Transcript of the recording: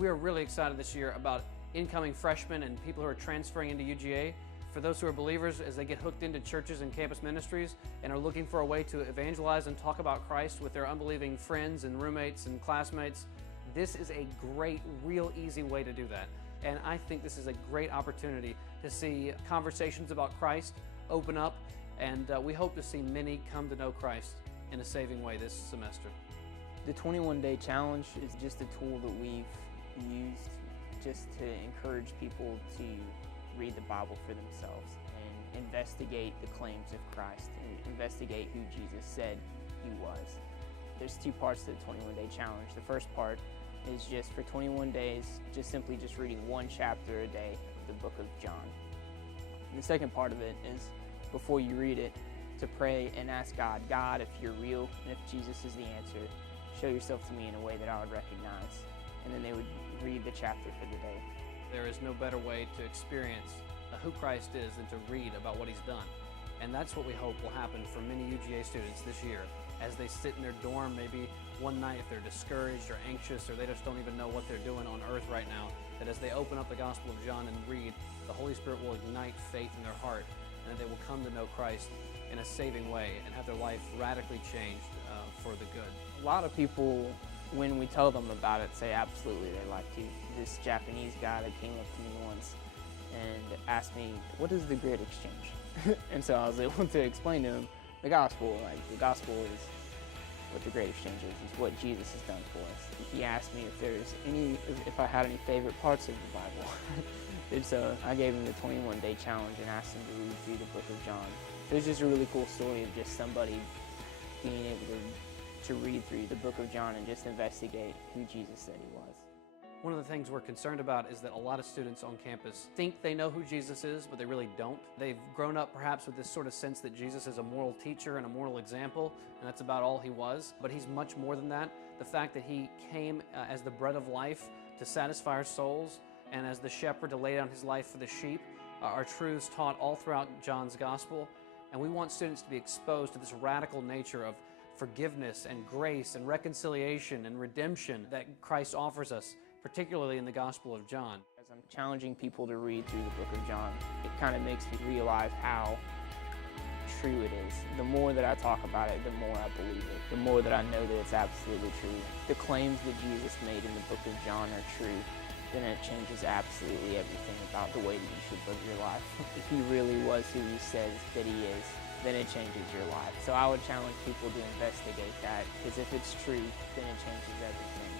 We are really excited this year about incoming freshmen and people who are transferring into UGA. For those who are believers, as they get hooked into churches and campus ministries and are looking for a way to evangelize and talk about Christ with their unbelieving friends and roommates and classmates, this is a great, real easy way to do that. And I think this is a great opportunity to see conversations about Christ open up, and we hope to see many come to know Christ in a saving way this semester. The 21-day challenge is just a tool that we've used just to encourage people to read the Bible for themselves and investigate the claims of Christ and investigate who Jesus said he was. There's two parts to the 21-day challenge. The first part is just for 21 days, just reading one chapter a day of the book of John. And the second part of it is, before you read it, to pray and ask God, if you're real and if Jesus is the answer, show yourself to me in a way that I would recognize. And then they would read the chapter for the day. There is no better way to experience who Christ is than to read about what he's done. And that's what we hope will happen for many UGA students this year as they sit in their dorm maybe one night if they're discouraged or anxious or they just don't even know what they're doing on earth right now, that as they open up the Gospel of John and read, the Holy Spirit will ignite faith in their heart and that they will come to know Christ in a saving way and have their life radically changed for the good. A lot of people, when we tell them about it, say absolutely they like you. This Japanese guy that came up to me once and asked me, what is the Great Exchange? And so I was able to explain to him the gospel. Like, the gospel is what the Great Exchange is. It's what Jesus has done for us. He asked me if I had any favorite parts of the Bible. And so I gave him the 21-day challenge and asked him to read through the book of John. It was just a really cool story of just somebody being able to read through the book of John and just investigate who Jesus said he was. One of the things we're concerned about is that a lot of students on campus think they know who Jesus is, but they really don't. They've grown up perhaps with this sort of sense that Jesus is a moral teacher and a moral example, and that's about all he was. But he's much more than that. The fact that he came as the bread of life to satisfy our souls and as the shepherd to lay down his life for the sheep are truths taught all throughout John's gospel. And we want students to be exposed to this radical nature of forgiveness and grace and reconciliation and redemption that Christ offers us, particularly in the Gospel of John. As I'm challenging people to read through the book of John, it kind of makes me realize how true it is. The more that I talk about it, the more I believe it. The more that I know that it's absolutely true. The claims that Jesus made in the book of John are true, then it changes absolutely everything about the way that you should live your life. If he really was who he says that he is, then it changes your life. So I would challenge people to investigate that, because if it's true, then it changes everything.